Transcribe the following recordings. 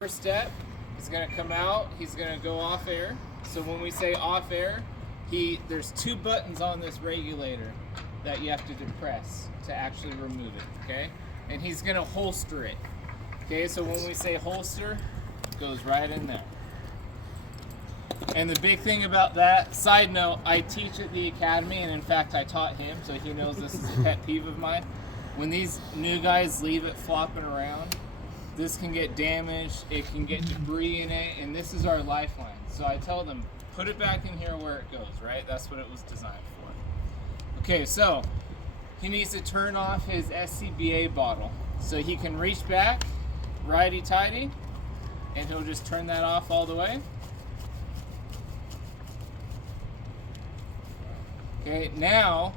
First step, he's going to come out, he's going to go off air. So when we say off air, there's two buttons on this regulator that you have to depress to actually remove it, okay? And he's going to holster it. Okay, so when we say holster, it goes right in there. And the big thing about that, side note, I teach at the academy, and in fact I taught him, so he knows this is a pet peeve of mine. When these new guys leave it flopping around, this can get damaged, it can get debris in it, and this is our lifeline. So I tell them, put it back in here where it goes, right? That's what it was designed for. Okay, so he needs to turn off his SCBA bottle. So he can reach back, righty-tighty, and he'll just turn that off all the way. Okay, now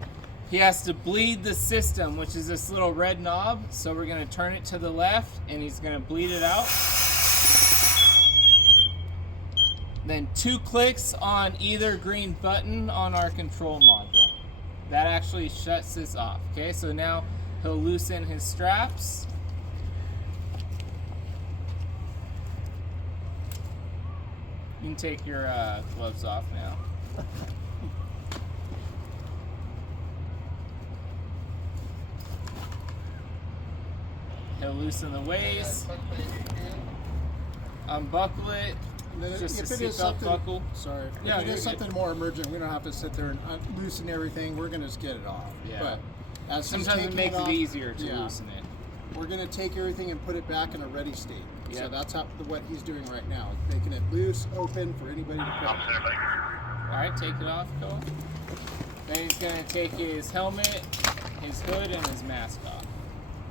he has to bleed the system, which is this little red knob. So we're going to turn it to the left, and he's going to bleed it out. Then 2 clicks on either green button on our control module. That actually shuts this off. Okay, so now he'll loosen his straps. You can take your gloves off now. He'll loosen the waist, unbuckle it. Just if a it is seatbelt something, buckle. Sorry, Yeah, if it is something more emergent, we don't have to sit there and loosen everything. We're going to just get it off. Yeah. But as Sometimes it makes it easier to loosen it. We're going to take everything and put it back in a ready state. Yep. So that's what he's doing right now, making it loose, open for anybody to put. All right, take it off, Cole. Then he's going to take his helmet, his hood, and his mask off.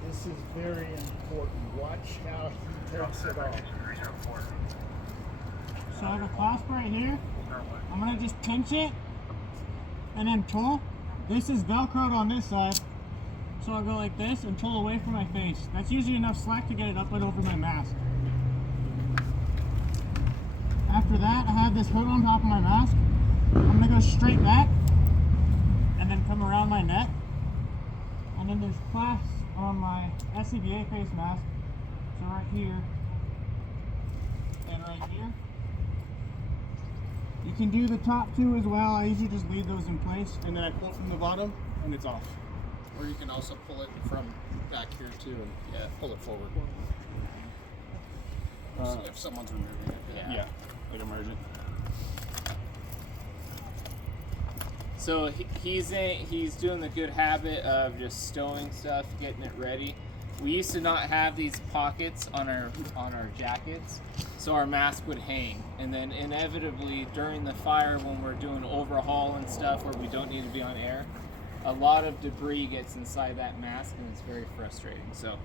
This is very important. Watch how he takes it off. So I have a clasp right here. I'm gonna just pinch it and then pull. This is Velcroed on this side. So I'll go like this and pull away from my face. That's usually enough slack to get it up and over my mask. After that, I have this hood on top of my mask. I'm gonna go straight back and then come around my neck. And then there's clasps on my SCBA face mask. So right here and right here. You can do the top 2 as well. I usually just leave those in place and then I pull from the bottom and it's off. Or you can also pull it from back here too and pull it forward. If someone's removing it. Yeah, like emergent. So he's doing the good habit of just stowing stuff, getting it ready. We used to not have these pockets on our jackets, so our mask would hang. And then inevitably during the fire, when we're doing overhaul and stuff where we don't need to be on air, a lot of debris gets inside that mask, and it's very frustrating. So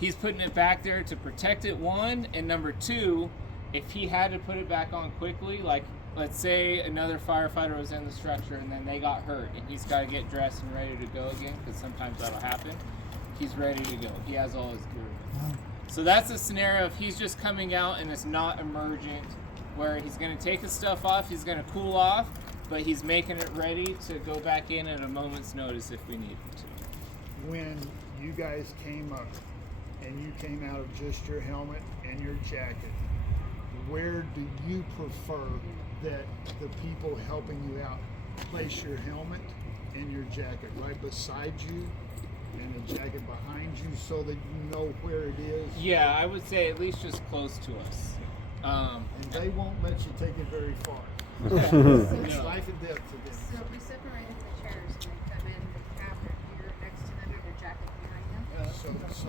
he's putting it back there to protect it, 1, and number 2, if he had to put it back on quickly, like let's say another firefighter was in the structure and then they got hurt and he's got to get dressed and ready to go again, because sometimes that'll happen. He's ready to go. He has all his gear. So that's a scenario if he's just coming out and it's not emergent, where he's going to take his stuff off, he's going to cool off, but he's making it ready to go back in at a moment's notice if we need him to. When you guys came up and you came out of just your helmet and your jacket, where do you prefer that the people helping you out place your helmet and your jacket? Right beside you and the jacket behind you so that you know where it is? Yeah, I would say at least just close to us. And they won't let you take it very far. It's life and death to them. So we separated the chairs when they come in, they have their gear next to them and their jacket behind them. So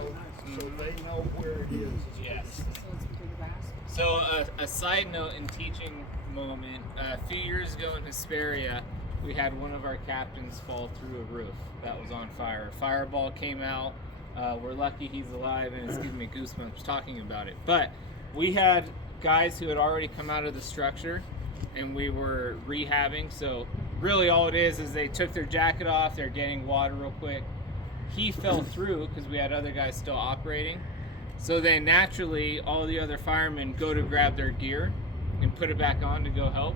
they know where it is. Yes. So it's between the basket. So a side note in teaching moment, a few years ago in Hesperia, we had one of our captains fall through a roof that was on fire. A fireball came out. We're lucky he's alive, and it's giving me goosebumps talking about it. But we had guys who had already come out of the structure, and we were rehabbing. So really all it is they took their jacket off, they're getting water real quick. He fell through because we had other guys still operating. So then naturally all the other firemen go to grab their gear and put it back on to go help.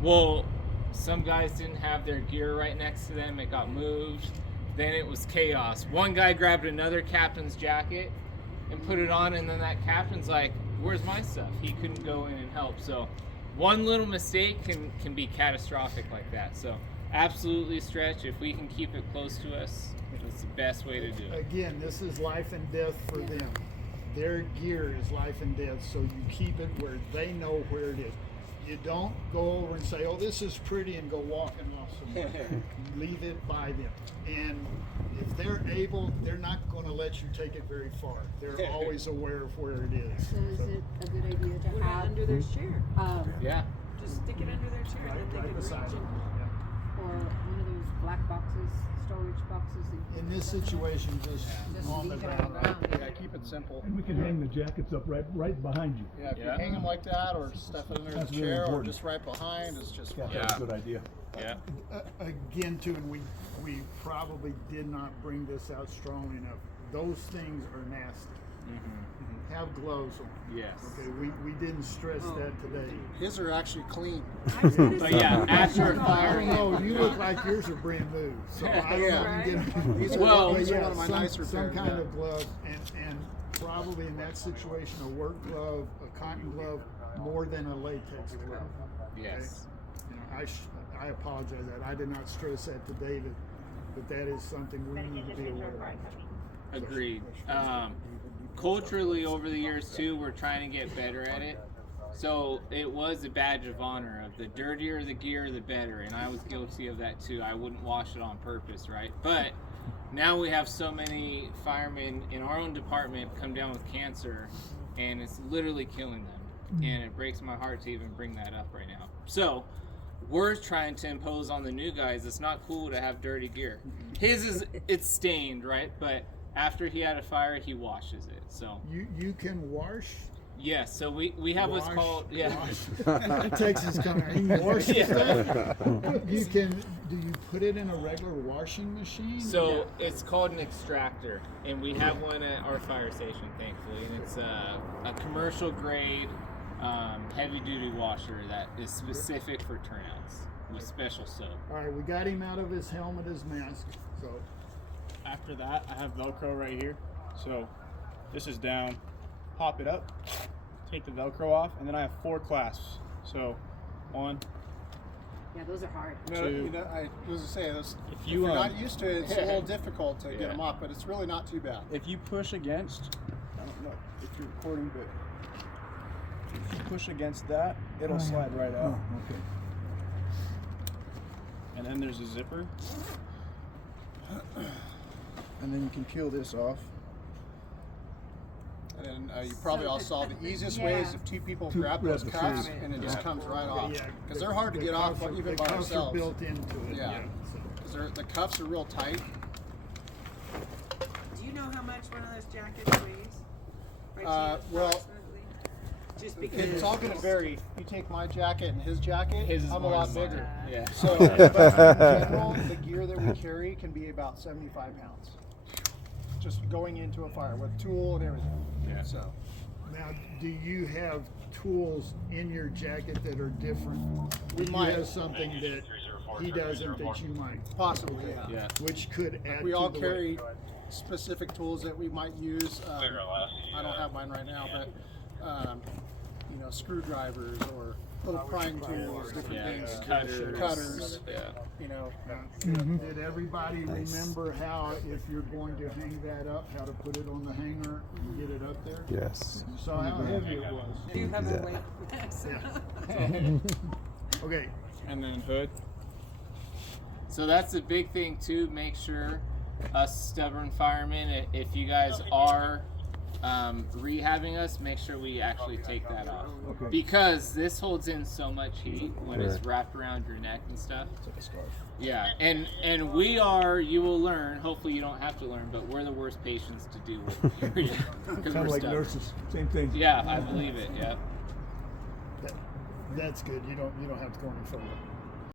Well, some guys didn't have their gear right next to them. It got moved. Then it was chaos. One guy grabbed another captain's jacket and put it on, and then that captain's like, where's my stuff? He couldn't go in and help. So one little mistake can be catastrophic like that. So absolutely stretch. If we can keep it close to us, it's the best way to do it. Again, this is life and death for them. Their gear is life and death, so you keep it where they know where it is. You don't go over and say, oh, this is pretty, and go walking off somewhere. Leave it by them. And if they're able, they're not going to let you take it very far. They're always aware of where it is. So is it a good idea to Put it have under their chair. Yeah. Just stick it under their chair, and then they Right can reach beside it. them. or one of those black boxes, storage boxes? That In this situation, just on the leave it on ground. the ground. Yeah, keep it simple. And we can hang the jackets up right behind you. Yeah, if you Yeah. hang them like that, or stuff it under That's the really chair, or important. just right behind, it's just fine. That's a good idea. Yeah. Again, too, and we probably did not bring this out strong enough. Those things are nasty. Have gloves on. Yes. Okay, we didn't stress that today. His are actually clean. I was gonna But say, yeah, after a I fire, don't know, you look like yours are brand new, so I don't know if you get These are, Well- these are one of my nicer some pairs. kind of glove, and probably in that situation, a work glove, a cotton glove, more than a latex glove. yes. You know, I apologize that I did not stress that to David, but that is something we need to be aware of. Agreed. Culturally, over the years too, we're trying to get better at it. So it was a badge of honor of the dirtier the gear, the better. And I was guilty of that too. I wouldn't wash it on purpose, right? But now we have so many firemen in our own department come down with cancer, and it's literally killing them. And it breaks my heart to even bring that up right now. So we're trying to impose on the new guys, it's not cool to have dirty gear. His is, it's stained, right? But after he had a fire, he washes it. So You can wash. yes, so we have what's Wash, called Texas coming. You wash Yeah. stuff. You can. Do you put it in a regular washing machine? So it's called an extractor, and we have one at our fire station, thankfully, and it's a commercial grade heavy duty washer that is specific for turnouts with special soap. All right, we got him out of his helmet, his mask. So After that, I have Velcro right here. So this is down, pop it up, take the Velcro off, and then I have 4 clasps. So 1, Yeah, those are hard. You know, I was to say, this, if you, you're not used to it, it's a little difficult to Yeah. get them off, but it's really not too bad. if you push against, I don't know if you're recording, but if you push against that, it'll slide right out. Oh, okay. And then there's a zipper. And then you can peel this off. And then you probably all saw the easiest way is if two people Two grab those grab the cuffs same. and it just comes right off. yeah, Because they're hard to get off cuffs are- even the by cuffs are ourselves. built into it. Yeah. So. 'Cause the cuffs are real tight. do you know how much one of those jackets weighs? Right, Well, approximately? Just because It's all going to vary. You take my jacket and his jacket, His is I'm a more lot than bigger. mine. Yeah. So, but in general, the gear that we carry can be about 75 pounds. Just going into a fire with tool and everything. Yeah. So, Now, do you have tools in your jacket that are different? We Do might. you have something that he doesn't that you might, possibly, yeah. Yeah. which could add We to all the carry weight? specific tools that we might use. I don't have mine right now, but you know, screwdrivers or little prying tools, different Yeah. things. Cutters. Yeah. You know, Did everybody remember how, if you're going to hang that up, how to put it on the hanger and get it up there? Yes. You saw how heavy it was. do you have a weight? Okay, And then hood. So that's a big thing too. Make sure us stubborn firemen, if you guys are rehabbing us, make sure we actually take that off. Okay. Because this holds in so much heat when it's Right. wrapped around your neck and stuff. It's like a scarf. Yeah, and we are, you will learn, hopefully you don't have to learn, but we're the worst patients to deal with. Because Kind we're of like stubborn. nurses. Same thing. Yeah, I believe it, yeah. that's good. You don't have to go any further.